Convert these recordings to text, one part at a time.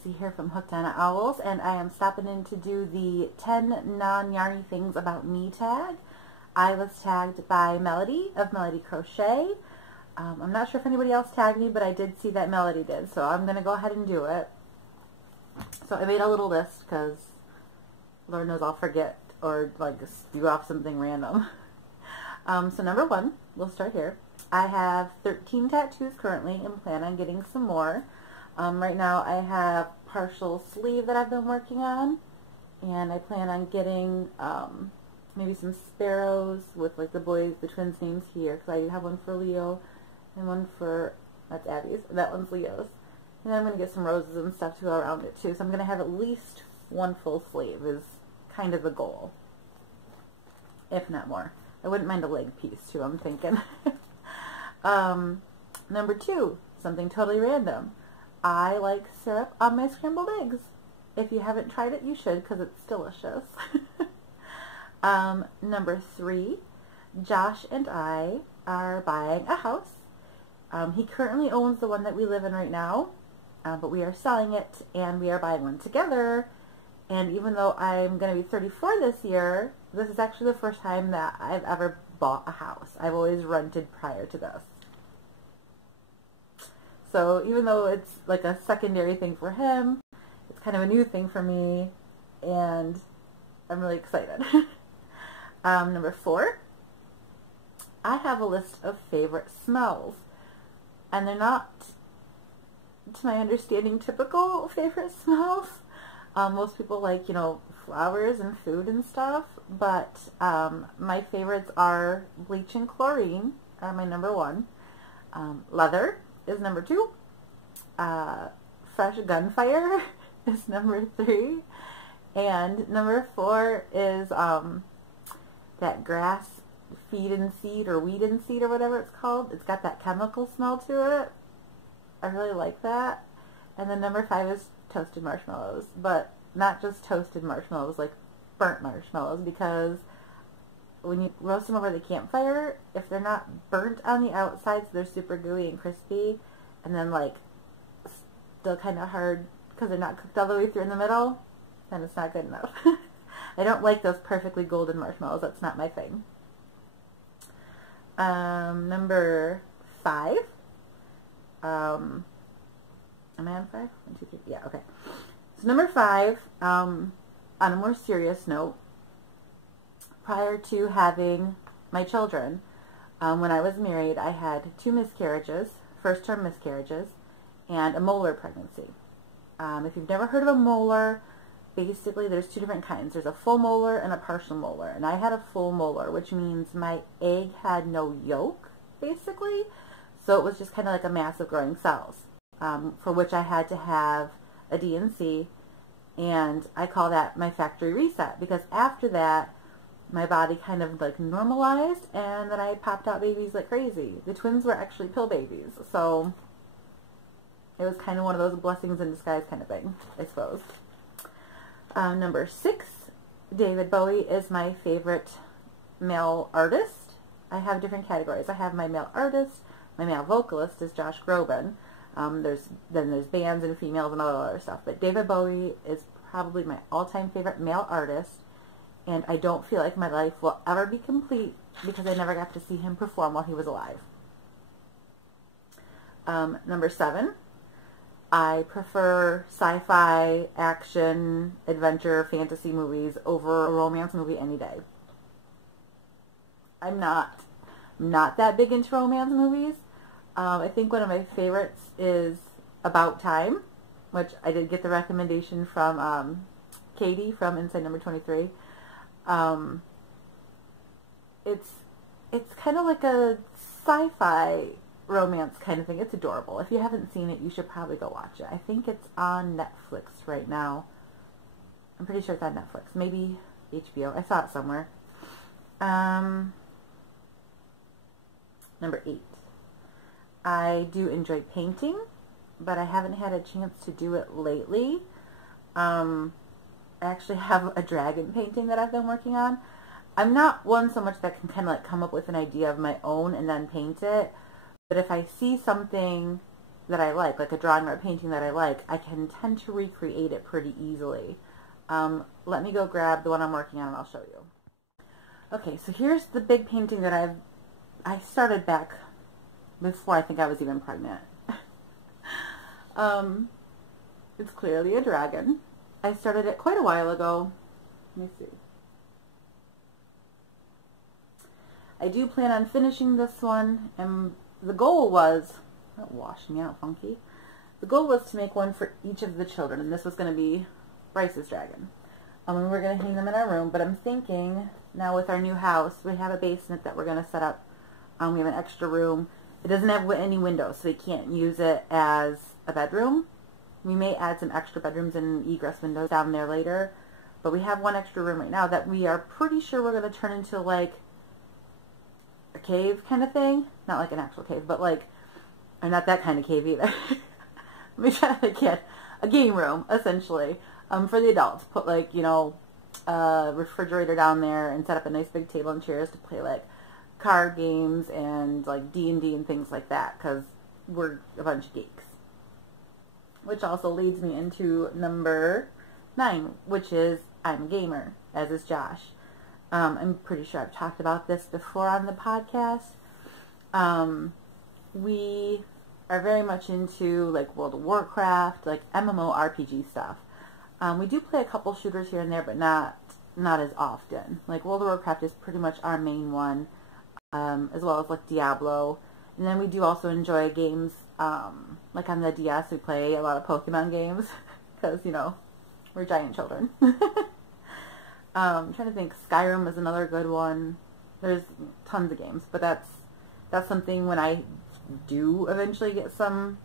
Tracy here from Hooked on Owls, and I am stopping in to do the 10 non-yarny things about me tag. I was tagged by Melody of MelodyCrochet. I'm not sure if anybody else tagged me, but I did see that Melody did, so I'm going to go ahead and do it. So I made a little list because Lord knows I'll forget or like spew off something random. So number one, we'll start here. I have 13 tattoos currently and plan on getting some more. Right now I have partial sleeve that I've been working on, and I plan on getting maybe some sparrows with like the twins' names here, because I have one for Leo and one for, that's Abby's, and that one's Leo's. And then I'm going to get some roses and stuff to go around it too, so I'm going to have at least one full sleeve is kind of the goal, if not more. I wouldn't mind a leg piece too, I'm thinking. Number two, something totally random. I like syrup on my scrambled eggs. If you haven't tried it, you should, because it's delicious. Number three, Josh and I are buying a house. He currently owns the one that we live in right now, but we are selling it and we are buying one together. And even though I'm going to be 34 this year, this is actually the first time that I've ever bought a house. I've always rented prior to this. So even though it's like a secondary thing for him, it's kind of a new thing for me, and I'm really excited. Number four, I have a list of favorite smells, and they're not, to my understanding, typical favorite smells. Most people like, you know, flowers and food and stuff, but my favorites are bleach and chlorine are my number one. Leather is number two. Fresh gunfire is number three. And number four is that grass feed and seed or weed and seed or whatever it's called. It's got that chemical smell to it. I really like that. And then number five is toasted marshmallows, but not just toasted marshmallows, like burnt marshmallows, because when you roast them over the campfire, if they're not burnt on the outside, so they're super gooey and crispy, and then like still kind of hard because they're not cooked all the way through in the middle, then it's not good enough. I don't like those perfectly golden marshmallows. That's not my thing. Number five. Am I on five? 1, 2, 3. Yeah, okay. So number five, on a more serious note, prior to having my children, when I was married, I had 2 miscarriages, first-term miscarriages, and a molar pregnancy. If you've never heard of a molar, basically there's 2 different kinds. There's a full molar and a partial molar, and I had a full molar, which means my egg had no yolk, basically, so it was just kind of like a mass of growing cells. For which I had to have a D&C, and I call that my factory reset, because after that my body kind of like normalized, and then I popped out babies like crazy. The twins were actually pill babies, so it was kind of one of those blessings in disguise kind of thing, I suppose. Number 6, David Bowie is my favorite male artist. I have different categories. I have my male artist, my male vocalist is Josh Groban. There's bands and females and all that other stuff. But David Bowie is probably my all-time favorite male artist, and I don't feel like my life will ever be complete because I never got to see him perform while he was alive. Number 7, I prefer sci-fi, action, adventure, fantasy movies over a romance movie any day. I'm not that big into romance movies. I think one of my favorites is About Time, which I did get the recommendation from Katie from Inside Number 23. It's kind of like a sci-fi romance kind of thing. It's adorable. If you haven't seen it, you should probably go watch it. I think it's on Netflix right now. I'm pretty sure it's on Netflix. Maybe HBO. I saw it somewhere. Number 8. I do enjoy painting, but I haven't had a chance to do it lately. I actually have a dragon painting that I've been working on. I'm not one so much that can kind of like come up with an idea of my own and then paint it, but if I see something that I like a drawing or a painting that I like, I can tend to recreate it pretty easily. Let me go grab the one I'm working on and I'll show you. Okay, so here's the big painting that I started back before I think I was even pregnant. It's clearly a dragon. I started it quite a while ago. Let me see. I do plan on finishing this one, and the goal was, don't wash me out, funky. The goal was to make one for each of the children, and this was going to be Bryce's dragon. And we're going to hang them in our room, but I'm thinking now with our new house, we have a basement that we're going to set up. We have an extra room. It doesn't have any windows, so we can't use it as a bedroom. We may add some extra bedrooms and egress windows down there later, but we have one extra room right now that we are pretty sure we're going to turn into like a cave kind of thing. Not like an actual cave, but like, or not that kind of cave either. Let me try that again. A game room, essentially, for the adults. Put like, you know, a refrigerator down there and set up a nice big table and chairs to play like card games and like D&D and things like that, because we're a bunch of geeks. Which also leads me into number 9, which is I'm a gamer, as is Josh. I'm pretty sure I've talked about this before on the podcast. We are very much into like World of Warcraft, like MMORPG stuff. We do play a couple shooters here and there, but not as often. Like World of Warcraft is pretty much our main one, as well as like Diablo. And then we do also enjoy games, like on the DS we play a lot of Pokemon games, because, you know, we're giant children. I'm trying to think, Skyrim is another good one. There's tons of games, but that's something when I do eventually get some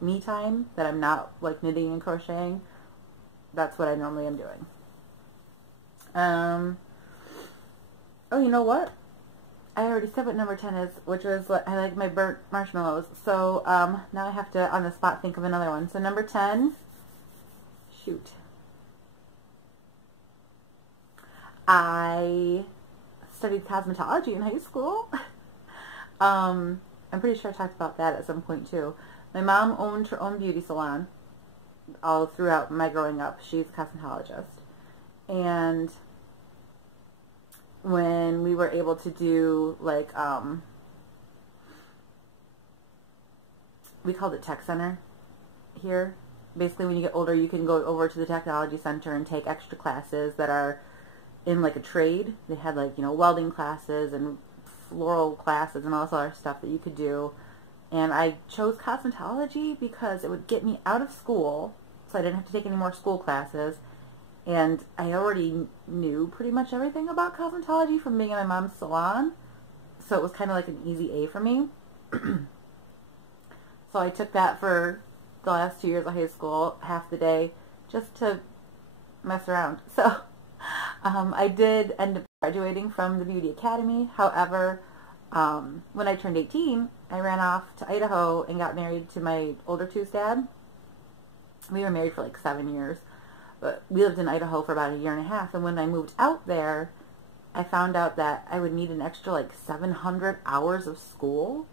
me time, that I'm not like knitting and crocheting, that's what I normally am doing. Oh, you know what? I already said what number 10 is, which was what I like my burnt marshmallows. So now I have to, on the spot, think of another one. So number 10, shoot. I studied cosmetology in high school. I'm pretty sure I talked about that at some point too. My mom owned her own beauty salon all throughout my growing up. She's a cosmetologist. And when we were able to do like, we called it Tech Center here. Basically when you get older you can go over to the Technology Center and take extra classes that are in like a trade. They had like, you know, welding classes and floral classes and all this other stuff that you could do. And I chose cosmetology because it would get me out of school, so I didn't have to take any more school classes. And I already knew pretty much everything about cosmetology from being in my mom's salon, so it was kind of like an easy A for me. So I took that for the last 2 years of high school, half the day, just to mess around. So I did end up graduating from the Beauty Academy. However, when I turned 18, I ran off to Idaho and got married to my older two's dad. We were married for like 7 years. But we lived in Idaho for about 1.5 years, and when I moved out there, I found out that I would need an extra like 700 hours of school,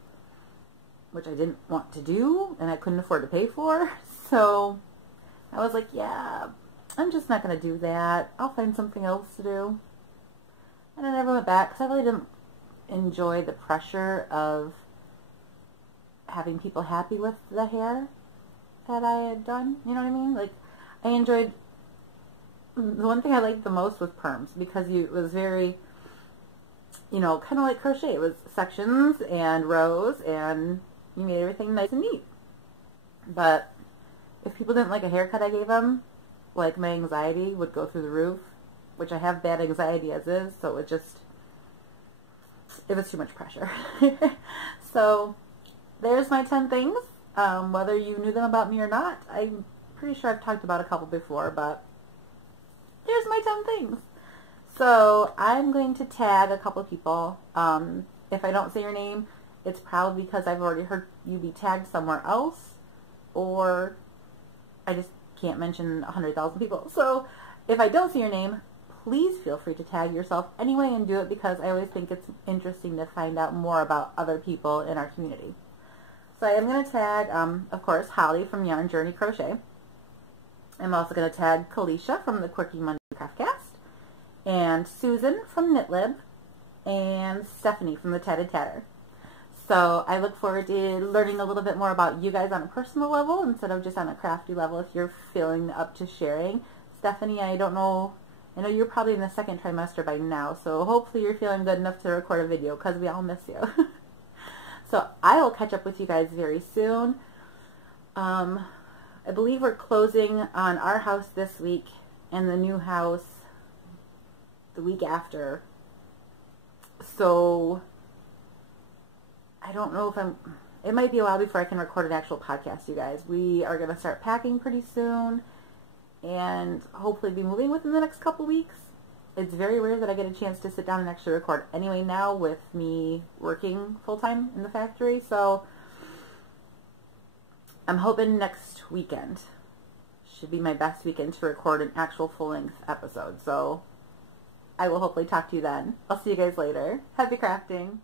which I didn't want to do, and I couldn't afford to pay for. So I was like, yeah, I'm just not going to do that. I'll find something else to do. And I never went back, because I really didn't enjoy the pressure of having people happy with the hair that I had done. You know what I mean? Like, I enjoyed... The one thing I liked the most was perms, because it was very, you know, kind of like crochet. It was sections and rows, and you made everything nice and neat. But if people didn't like a haircut I gave them, like, my anxiety would go through the roof, which I have bad anxiety as is, so it was too much pressure. So there's my 10 things. Whether you knew them about me or not, I'm pretty sure I've talked about a couple before, but here's my 10 things. So I'm going to tag a couple people. If I don't say your name, it's probably because I've already heard you be tagged somewhere else, or I just can't mention 100,000 people. So if I don't say your name, please feel free to tag yourself anyway and do it, because I always think it's interesting to find out more about other people in our community. So I am going to tag, of course, Holly from non-yarny Crochet. I'm also going to tag Calisha from the Quirky Craftcast, and Susan from Knitlib, and Stephanie from the Tatter. So I look forward to learning a little bit more about you guys on a personal level instead of just on a crafty level if you're feeling up to sharing. Stephanie, I don't know, I know you're probably in the second trimester by now, so hopefully you're feeling good enough to record a video because we all miss you. So I will catch up with you guys very soon. I believe we're closing on our house this week and the new house the week after. So I don't know if it might be a while before I can record an actual podcast, you guys. We are going to start packing pretty soon and hopefully be moving within the next couple weeks. It's very rare that I get a chance to sit down and actually record anyway now with me working full-time in the factory. So I'm hoping next weekend should be my best weekend to record an actual full-length episode. So I will hopefully talk to you then. I'll see you guys later. Happy crafting!